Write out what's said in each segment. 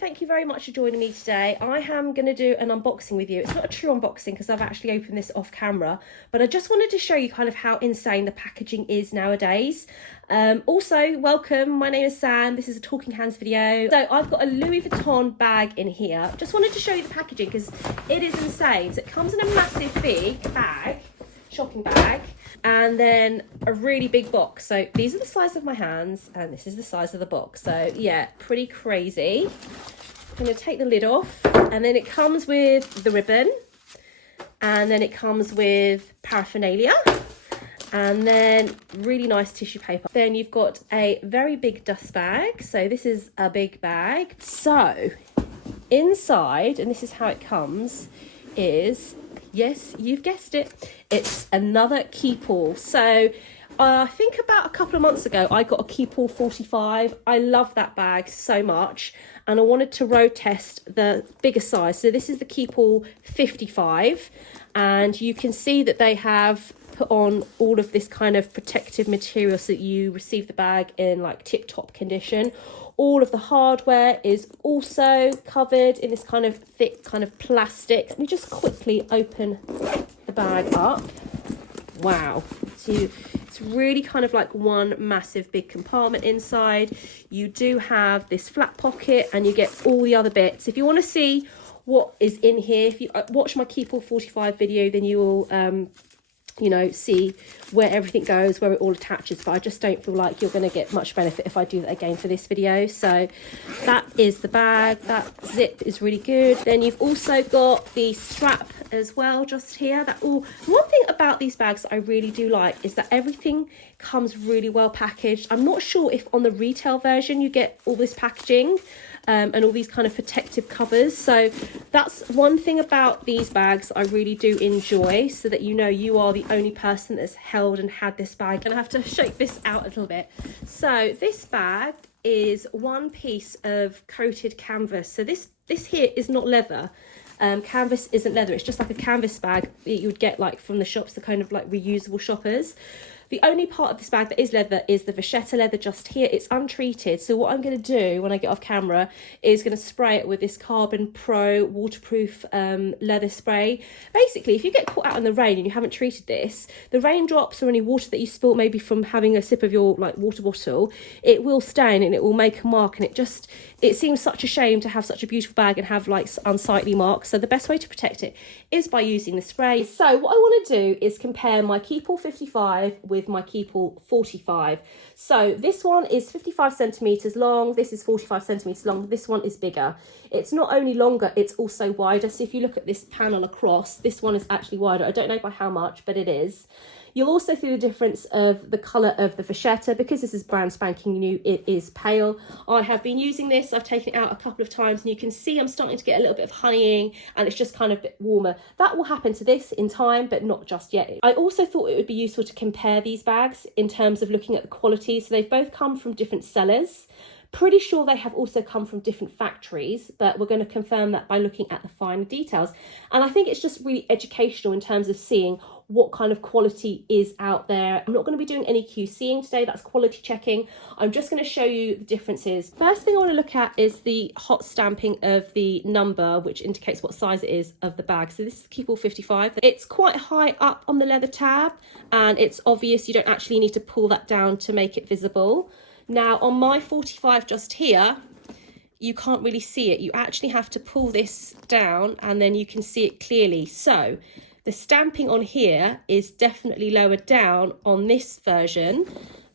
thank you very much for joining me today. I am going to do an unboxing with you. It's not a true unboxing because I've actually opened this off camera, but I just wanted to show you kind of how insane the packaging is nowadays. Also, welcome, my name is Sam, this is a Talking Hands video. So I've got a Louis Vuitton bag in here. Just wanted to show you the packaging because it is insane. So it comes in a massive big bag, shopping bag, and then a really big box. So these are the size of my hands and this is the size of the box. So yeah, pretty crazy. I'm going to take the lid off, and then it comes with the ribbon, and then it comes with paraphernalia, and then really nice tissue paper. Then you've got a very big dust bag. So this is a big bag. So inside, and this is how it comes, is, yes, you've guessed it, it's another Keepall. So I think about a couple of months ago I got a Keepall 45. I love that bag so much, and I wanted to road test the bigger size. So this is the Keepall 55, and you can see that they have put on all of this kind of protective material so that you receive the bag in like tip-top condition. All of the hardware is also covered in this kind of thick kind of plastic. Let me just quickly open the bag up. Wow. So it's really kind of like one massive big compartment inside. You do have this flat pocket and you get all the other bits. If you want to see what is in here, if you watch my Keepall 45 video, then you will you know, see where everything goes, where it all attaches, but I just don't feel like you're going to get much benefit if I do that again for this video. So that is the bag. That zip is really good. Then you've also got the strap as well, just here. That all. One thing about these bags that I really do like is that everything comes really well packaged. I'm not sure if on the retail version you get all this packaging and all these kind of protective covers. So that's one thing about these bags I really do enjoy, so that you know you are the only person that's held and had this bag. And I have to shake this out a little bit. So this bag is one piece of coated canvas. So this here is not leather. Canvas isn't leather, it's just like a canvas bag that you would get like from the shops, the kind of like reusable shoppers. The only part of this bag that is leather is the vachetta leather just here. It's untreated. So what I'm going to do when I get off camera is going to spray it with this Carbon Pro waterproof leather spray. Basically, if you get caught out in the rain and you haven't treated this, the raindrops or any water that you spilt maybe from having a sip of your like water bottle, it will stain and it will make a mark, and it seems such a shame to have such a beautiful bag and have like unsightly marks. So the best way to protect it is by using the spray. So what I want to do is compare my Keepall 55 with my Keepall 45. So this one is 55 centimeters long, this is 45 centimeters long, this one is bigger. It's not only longer, it's also wider. So if you look at this panel across, this one is actually wider. I don't know by how much, but it is. You'll also see the difference of the colour of the vachetta. Because this is brand spanking new, it is pale. I have been using this, I've taken it out a couple of times, and you can see I'm starting to get a little bit of honeying, and it's just kind of a bit warmer. That will happen to this in time, but not just yet. I also thought it would be useful to compare these bags in terms of looking at the quality. So they've both come from different sellers. Pretty sure they have also come from different factories, but we're going to confirm that by looking at the finer details. And I think it's just really educational in terms of seeing what kind of quality is out there. I'm not going to be doing any QCing today, that's quality checking. I'm just going to show you the differences. First thing I want to look at is the hot stamping of the number, which indicates what size it is of the bag. So this is Keepall 55. It's quite high up on the leather tab, and it's obvious you don't actually need to pull that down to make it visible. Now on my 45 just here, you can't really see it. You actually have to pull this down and then you can see it clearly. So the stamping on here is definitely lower down on this version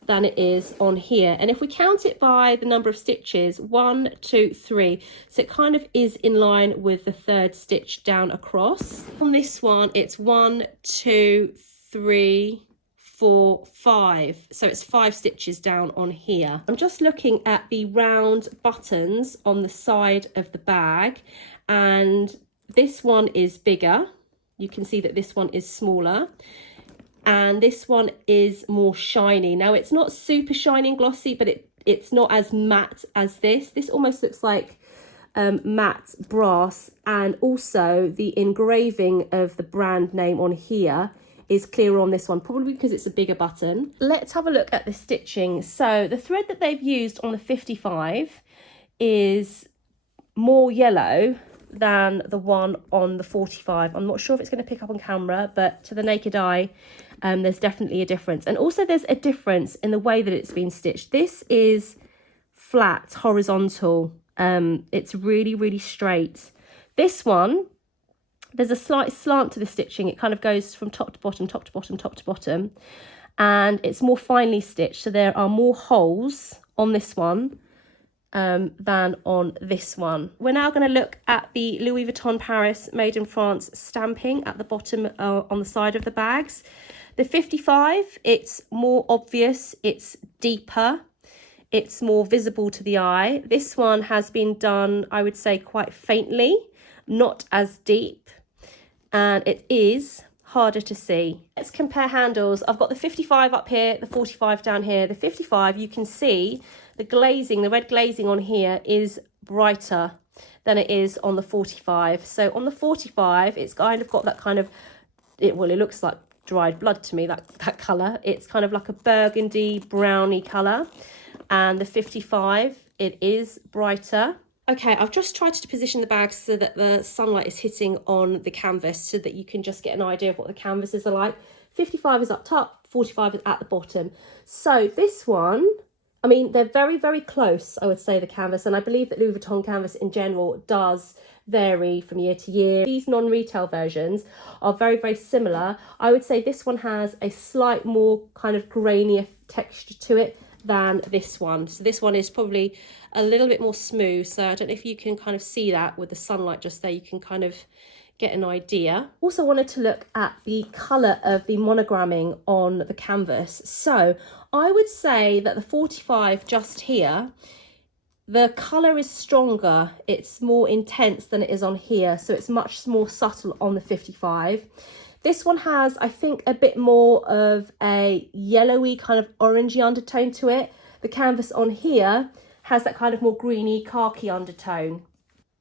than it is on here. And if we count it by the number of stitches, 1, 2, 3, so it kind of is in line with the third stitch down across. On this one, it's 1, 2, 3, 4, 5, so it's 5 stitches down on here. I'm just looking at the round buttons on the side of the bag, and this one is bigger. You can see that this one is smaller, and this one is more shiny. Now it's not super shiny and glossy, but it's not as matte as this. This almost looks like matte brass, and also the engraving of the brand name on here is clearer on this one, probably because it's a bigger button. Let's have a look at the stitching. So the thread that they've used on the 55 is more yellow than the one on the 45. I'm not sure if it's going to pick up on camera, but to the naked eye, there's definitely a difference. And also there's a difference in the way that it's been stitched. This is flat, horizontal. It's really, really straight. This one, there's a slight slant to the stitching. It kind of goes from top to bottom, top to bottom, top to bottom. And it's more finely stitched. So there are more holes on this one than on this one. We're now going to look at the Louis Vuitton Paris Made in France stamping at the bottom on the side of the bags. The 55, it's more obvious, it's deeper, it's more visible to the eye. This one has been done, I would say, quite faintly, not as deep, and it is harder to see. Let's compare handles. I've got the 55 up here, the 45 down here. The 55, you can see the glazing, the red glazing on here is brighter than it is on the 45. So on the 45, it's kind of got that kind of, it looks like dried blood to me, that colour. It's kind of like a burgundy, browny colour. And the 55, it is brighter. Okay, I've just tried to position the bag so that the sunlight is hitting on the canvas so that you can just get an idea of what the canvases are like. 55 is up top, 45 is at the bottom. So this one, I mean, they're very, very close, I would say, the canvas. And I believe that Louis Vuitton canvas in general does vary from year to year. These non-retail versions are very, very similar. I would say this one has a slight more kind of grainier texture to it than this one. So this one is probably a little bit more smooth. So I don't know if you can kind of see that with the sunlight just there, you can kind of get an idea. Also wanted to look at the colour of the monogramming on the canvas. So I would say that the 45 just here, the colour is stronger, it's more intense than it is on here. So it's much more subtle on the 55. This one has, I think, a bit more of a yellowy kind of orangey undertone to it. The canvas on here has that kind of more greeny khaki undertone.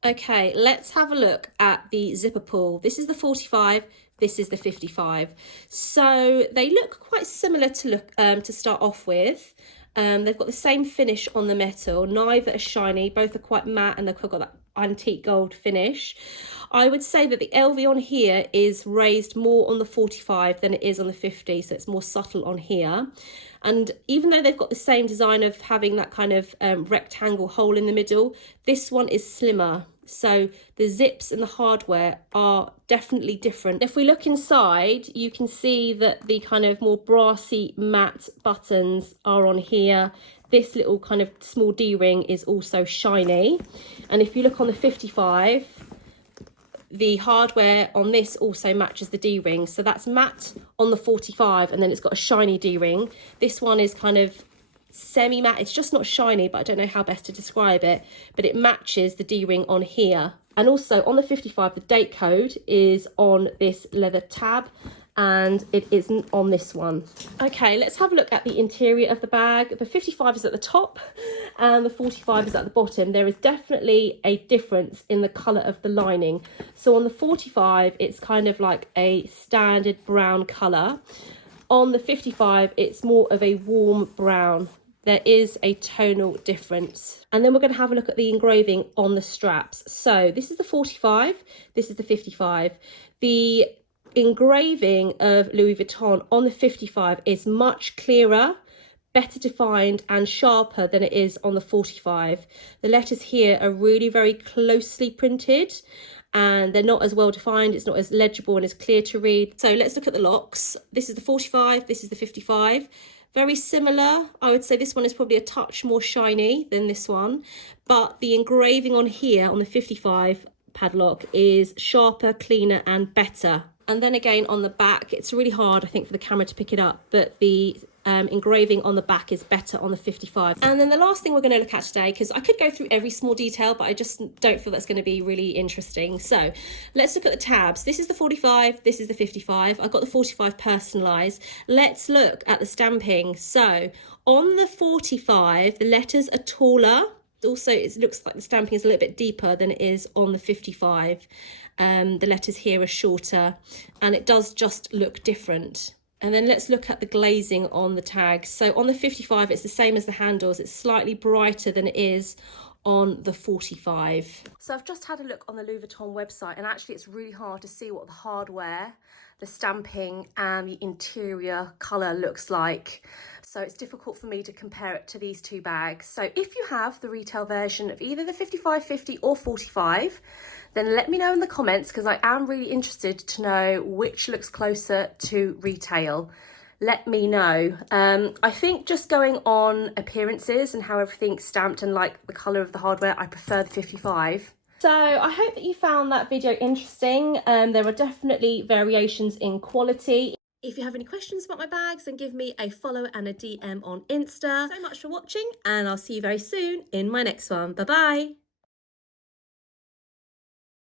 Okay, let's have a look at the zipper pull. This is the 45, this is the 55. So they look quite similar to start off with. They've got the same finish on the metal, neither are shiny, both are quite matte and they've got that antique gold finish. I would say that the LV on here is raised more on the 45 than it is on the 50, so it's more subtle on here. And even though they've got the same design of having that kind of rectangle hole in the middle, this one is slimmer. So the zips and the hardware are definitely different. If we look inside, you can see that the kind of more brassy matte buttons are on here. This little kind of small D-ring is also shiny. And if you look on the 55, the hardware on this also matches the D-ring. So that's matte on the 45 and then it's got a shiny D-ring. This one is kind of semi-matte. It's just not shiny, but I don't know how best to describe it. But it matches the D-ring on here. And also on the 55, the date code is on this leather tab and it isn't on this one. Okay, let's have a look at the interior of the bag. The 55 is at the top and the 45 is at the bottom. There is definitely a difference in the colour of the lining. So on the 45, it's kind of like a standard brown colour. On the 55, it's more of a warm brown. There is a tonal difference. And then we're going to have a look at the engraving on the straps. So this is the 45, this is the 55. The engraving of Louis Vuitton on the 55 is much clearer, better defined and sharper than it is on the 45. The letters here are really very closely printed and they're not as well defined, it's not as legible and as clear to read. So let's look at the locks. This is the 45, this is the 55. Very similar. I would say this one is probably a touch more shiny than this one, but the engraving on here on the 55 padlock is sharper, cleaner and better. And then again on the back, it's really hard, I think, for the camera to pick it up, but the engraving on the back is better on the 55. And then the last thing we're going to look at today, because I could go through every small detail, but I just don't feel that's going to be really interesting. So let's look at the tabs. This is the 45, this is the 55. I've got the 45 personalised. Let's look at the stamping. So on the 45, the letters are taller. Also, it looks like the stamping is a little bit deeper than it is on the 55. The letters here are shorter and it does just look different. And then let's look at the glazing on the tags. So on the 55, it's the same as the handles. It's slightly brighter than it is on the 45. So I've just had a look on the Louis Vuitton website, and actually it's really hard to see what the hardware, the stamping and the interior colour looks like. So it's difficult for me to compare it to these two bags. So if you have the retail version of either the 55, 50 or 45, then let me know in the comments, because I am really interested to know which looks closer to retail. Let me know. I think just going on appearances and how everything's stamped and like the colour of the hardware, I prefer the 55. So I hope that you found that video interesting. There are definitely variations in quality. If you have any questions about my bags, then give me a follow and a DM on Insta. So much for watching, and I'll see you very soon in my next one. Bye bye.